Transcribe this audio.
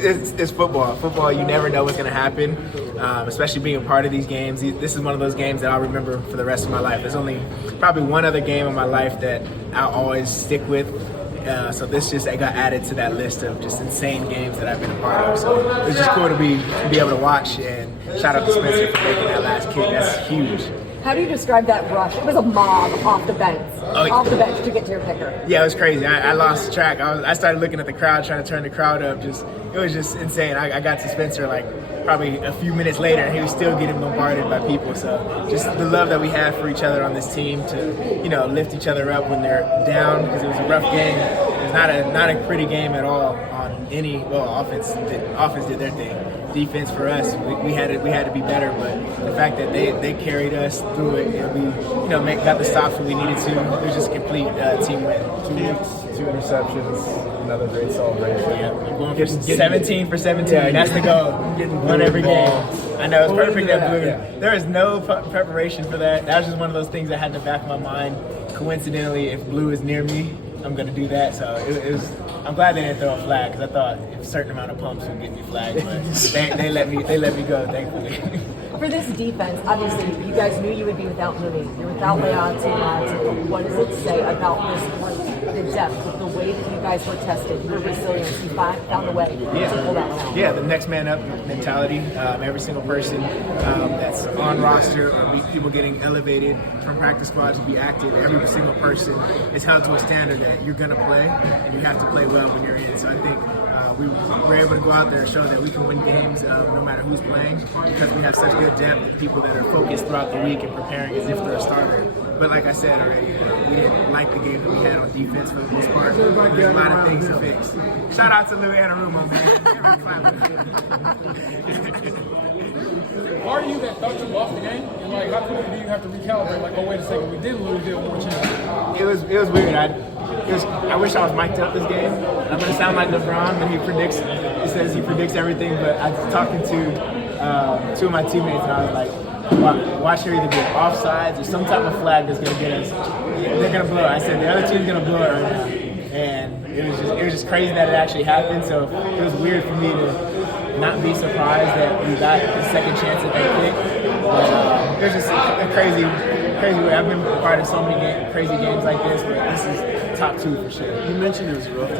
It's football. Football, you never know what's going to happen, especially being a part of these games. This is one of those games that I'll remember for the rest of my life. There's only probably one other game in my life that I'll always stick with. So this just got added to that list of just insane games that I've been a part of. So it's just cool to be able to watch, and shout out to Spencer for making that last kick. That's huge. How do you describe that rush? It was a mob off the bench to get to your picker. Yeah, it was crazy. I lost track. I started looking at the crowd, trying to turn the crowd up. It was just insane. I got to Spencer like probably a few minutes later, and he was still getting bombarded by people. So just the love that we have for each other on this team to lift each other up when they're down, because it was a rough game. It's not a pretty game at all on any offense. Offense did their thing. Defense for us, we had to be better, but the fact that they carried us through it, and we got the stops when we needed to, it was just a complete team win. 2 weeks, 2 interceptions, another great celebration. Yeah, we're going 17 for 17. Yeah, that's the goal. Win every game. I know, it's perfect that Blue. Yeah. There is no preparation for that. That was just one of those things that had in the back of my mind. Coincidentally, if Blue is near me, I'm going to do that. So it was. I'm glad they didn't throw a flag, because I thought a certain amount of pumps would get me flagged, but they let me go, thankfully. For this defense, obviously, you guys knew you would be without Mooney. You're without Leon T. What does it say about this group, the depth of the way that you guys were tested, your resilience? You found a way to pull that out. Yeah, the next man up mentality. Every single person that's on roster or people getting elevated from practice squads to be active, every single person is held to a standard that you're going to play, and you have to play well when you're in. So I think we were able to go out there and show that we can win games no matter who's playing, because we have such good depth and people that are focused throughout the week and preparing as if they're a starter. But like I said already, we didn't like the game that we had on defense for the most part. There's a lot of things to fix. Shout out to Lou Anarumo, man. Part of you that thought you lost the game, and like, how quickly do you have to recalibrate? Like, oh wait a second, we did lose, did more chance. It was weird. I wish I was mic'd up this game. I'm gonna sound like LeBron when he says he predicts everything. But I was talking to two of my teammates, and I was like, watch here either get offsides or some type of flag that's gonna get us. They're gonna blow it. I said the other team's gonna blow it right now, and it was just crazy that it actually happened. So it was weird for me to not be surprised that we got the second chance at that kick. But it was just a crazy way. I've been a part of so many crazy games like this, but this is top 2 for sure. You mentioned it was rough.